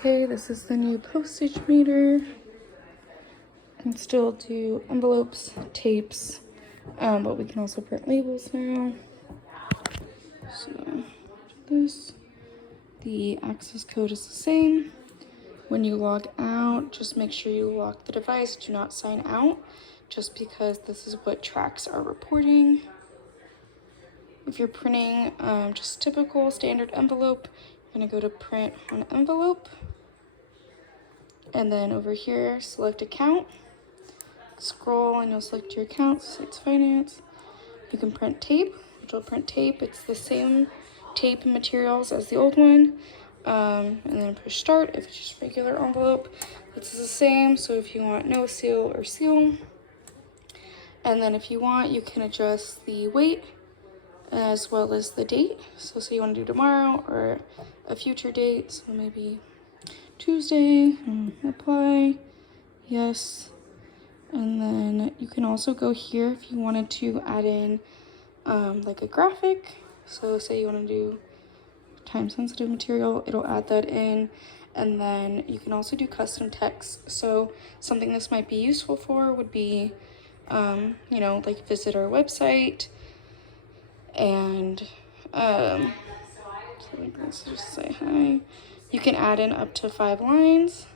Okay, this is the new postage meter. You can still do envelopes, tapes, but we can also print labels now. So this, the access code is the same. When you log out, just make sure you lock the device. Do not sign out, just because this is what tracks are reporting. If you're printing just typical standard envelope, you're gonna go to print on envelope. And then over here, select account. Scroll and you'll select your account, so it's finance. You can print tape, which will print tape. It's the same tape and materials as the old one. And then push start if it's just regular envelope. This is the same, so if you want no seal or seal. And then if you want, you can adjust the weight as well as the date. So say you want to do tomorrow or a future date, so maybe Tuesday, apply, yes. And then you can also go here if you wanted to add in like a graphic. So say you want to do time sensitive material, it'll add that in. And then you can also do custom text. So something this might be useful for would be, you know, like visit our website and so let's just say hi. You can add in up to 5 lines.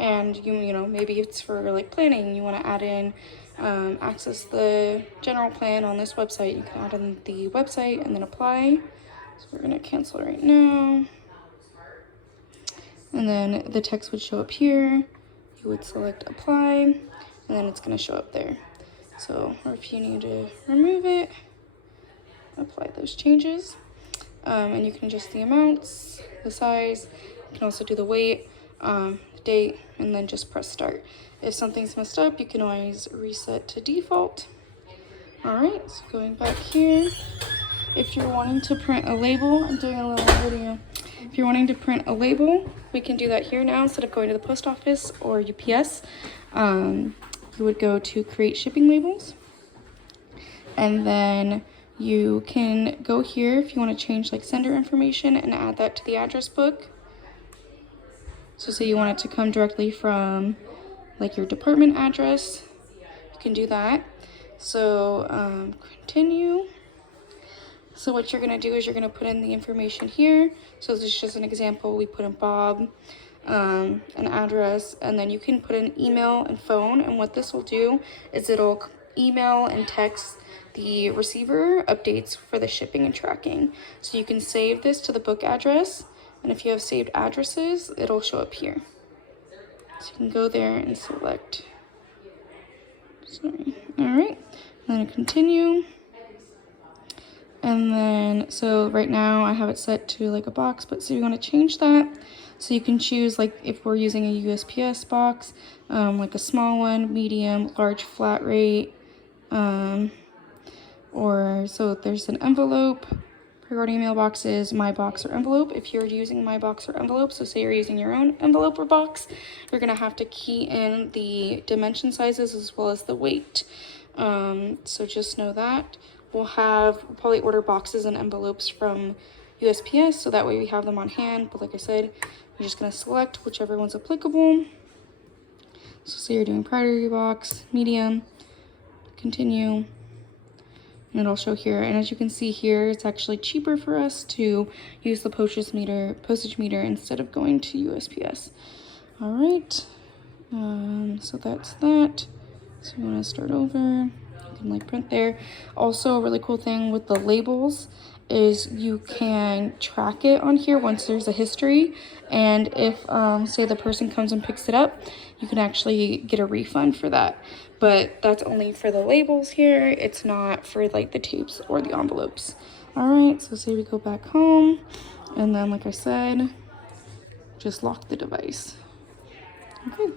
And you know, maybe it's for like planning, you want to add in access the general plan on this website. You can add in the website and then apply. So we're going to cancel right now. And then the text would show up here. You would select apply, and then it's going to show up there. So, or if you need to remove it, apply those changes. And you can adjust the amounts, the size. You can also do the weight, date, and then just press start. If something's messed up, you can always reset to default. All right, so going back here, if you're wanting to print a label, I'm doing a little video. If you're wanting to print a label, we can do that here now instead of going to the post office or UPS. You would go to create shipping labels, and then you can go here if you want to change like sender information and add that to the address book. So say you want it to come directly from like your department address, you can do that. So continue. So what you're gonna do is you're gonna put in the information here. So this is just an example. We put in Bob, an address, and then you can put in email and phone. And what this will do is it'll email and text the receiver updates for the shipping and tracking. So you can save this to the book address. And if you have saved addresses, it'll show up here. So you can go there and select. Sorry. All right. And then continue. And then, so right now I have it set to like a box, but so you want to change that. So you can choose like if we're using a USPS box, like a small one, medium, large, flat rate, or so there's an envelope. Priority mailboxes, my box or envelope. If you're using my box or envelope, so say you're using your own envelope or box, you're gonna have to key in the dimension sizes as well as the weight. So just know that. We'll probably order boxes and envelopes from USPS, so that way we have them on hand. But like I said, you're just gonna select whichever one's applicable. So say you're doing priority box, medium, continue. And it'll show here, and as you can see here, it's actually cheaper for us to use the postage meter instead of going to USPS. All right, so that's that. So you want to start over, you can like print there. Also, a really cool thing with the labels is you can track it on here once there's a history, and if say the person comes and picks it up, you can actually get a refund for that. But that's only for the labels here. It's not for like the tapes or the envelopes. All right, so say we go back home, and then like I said, just lock the device. Okay.